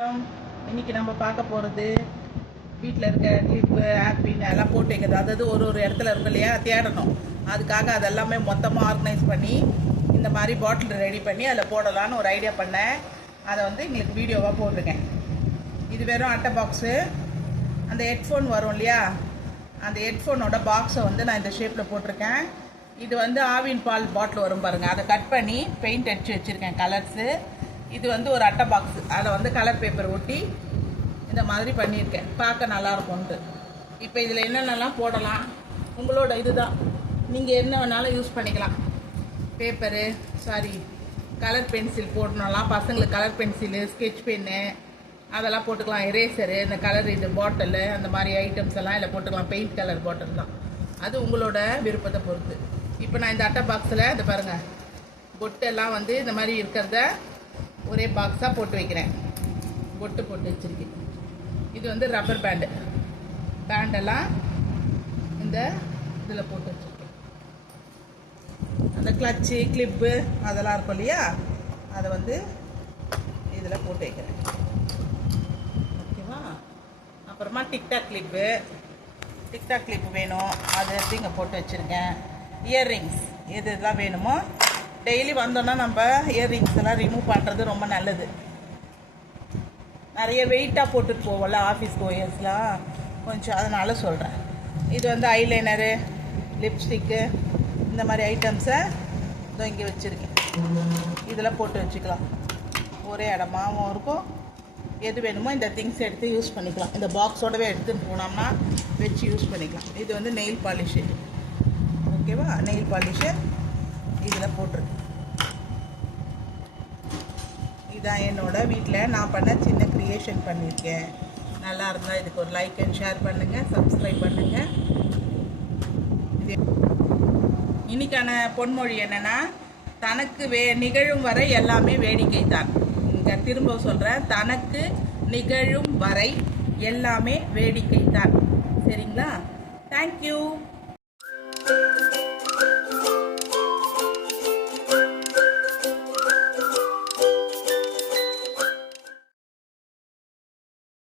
இன்னைக்கு நம்ம பார்க்க போகிறது வீட்டில் இருக்க கிளிப்பு ஆப்பின் எல்லாம் போட்டு வைக்கிறது. அதாவது ஒரு இடத்துல இருக்கும் இல்லையா, தேடணும். அதுக்காக அதெல்லாமே மொத்தமாக ஆர்கனைஸ் பண்ணி இந்த மாதிரி பாட்டில் ரெடி பண்ணி அதில் போடலான்னு ஒரு ஐடியா பண்ணேன். அதை எங்களுக்கு வீடியோவாக போட்டிருக்கேன். இது வெறும் அட்டை பாக்ஸு. அந்த ஹெட்ஃபோன் வரும் இல்லையா, அந்த ஹெட்ஃபோனோட பாக்ஸை நான் இந்த ஷேப்பில் போட்டிருக்கேன். இது ஆவின் பால் பாட்டில் வரும் பாருங்கள், அதை கட் பண்ணி பெயிண்ட் அடித்து வச்சுருக்கேன் கலர்ஸு. இது ஒரு அட்டை பாக்ஸ், அதை கலர் பேப்பர் ஒட்டி இந்த மாதிரி பண்ணியிருக்கேன். பார்க்க நல்லாயிருக்கும்ன்ட்டு. இப்போ இதில் என்னென்னலாம் போடலாம், உங்களோட இதுதான், நீங்கள் என்ன வேணாலும் யூஸ் பண்ணிக்கலாம். பேப்பரு, கலர் பென்சில் போடணும்லாம், பசங்களுக்கு கலர் பென்சிலு, ஸ்கெட்ச் பென்னு அதெல்லாம் போட்டுக்கலாம். எரேசரு, இந்த கலர் இது பாட்டிலு, அந்த மாதிரி ஐட்டம்ஸ் எல்லாம் இதில் போட்டுக்கலாம். பெயிண்ட் கலர் பாட்டில் தான், அது உங்களோட விருப்பத்தை பொறுத்து. இப்போ நான் இந்த அட்டை பாக்ஸில் இந்த பாருங்கள், பொட்டெல்லாம் இந்த மாதிரி இருக்கிறத ஒரே பாக்ஸாக போட்டு வைக்கிறேன். பொட்டு போட்டு வச்சுருக்கேன். இது ரப்பர் பேண்டெல்லாம் இந்த இதில் போட்டு வச்சுருக்கேன். அந்த கிளச்சு கிளிப்பு அதெல்லாம் இருக்கும் இல்லையா, அதை இதில் போட்டு வைக்கிறேன். ஓகேவா? அப்புறமா டிக்டாக் கிளிப்பு வேணும், அதை எடுத்து இங்கே போட்டு வச்சுருக்கேன். இயர்ரிங்ஸ் இதெல்லாம் வேணுமோ, டெய்லி வந்தோன்னா நம்ம இயர்ரிங்ஸ் எல்லாம் ரிமூவ் பண்ணுறது ரொம்ப நல்லது. நிறைய வெயிட்டாக போட்டுட்டு போவோம்ல ஆஃபீஸ் கோயர்ஸ்லாம், கொஞ்சம் அதனால் சொல்கிறேன். இது ஐலைனரு, லிப்ஸ்டிக்கு, இந்த மாதிரி ஐட்டம்ஸை இங்கே வச்சுருக்கேன். இதில் போட்டு வச்சுக்கலாம். ஒரே இடமாவும் இருக்கும். எது வேணுமோ இந்த திங்ஸ் எடுத்து யூஸ் பண்ணிக்கலாம். இந்த பாக்ஸோடவே எடுத்துன்னு போனோம்னா வச்சு யூஸ் பண்ணிக்கலாம். இது நெயில் பாலிஷு. ஓகேவா? நெயில் பாலிஷு இதில் போட்டிருக்கு. இதுதான் என்னோட வீட்டில் நான் பண்ண சின்ன க்ரியேஷன் பண்ணியிருக்கேன். நல்லா இருந்தால் இதுக்கு ஒரு லைக் அண்ட் ஷேர் பண்ணுங்கள், சப்ஸ்கிரைப் பண்ணுங்கள். இன்னைக்கான பொன்மொழி என்னென்னா, தனக்கு நிகழும் வரை எல்லாமே வேடிக்கை தான். இங்கே திரும்ப சொல்கிறேன், தனக்கு நிகழும் வரை எல்லாமே வேடிக்கை தான். சரிங்களா? தேங்க்யூ.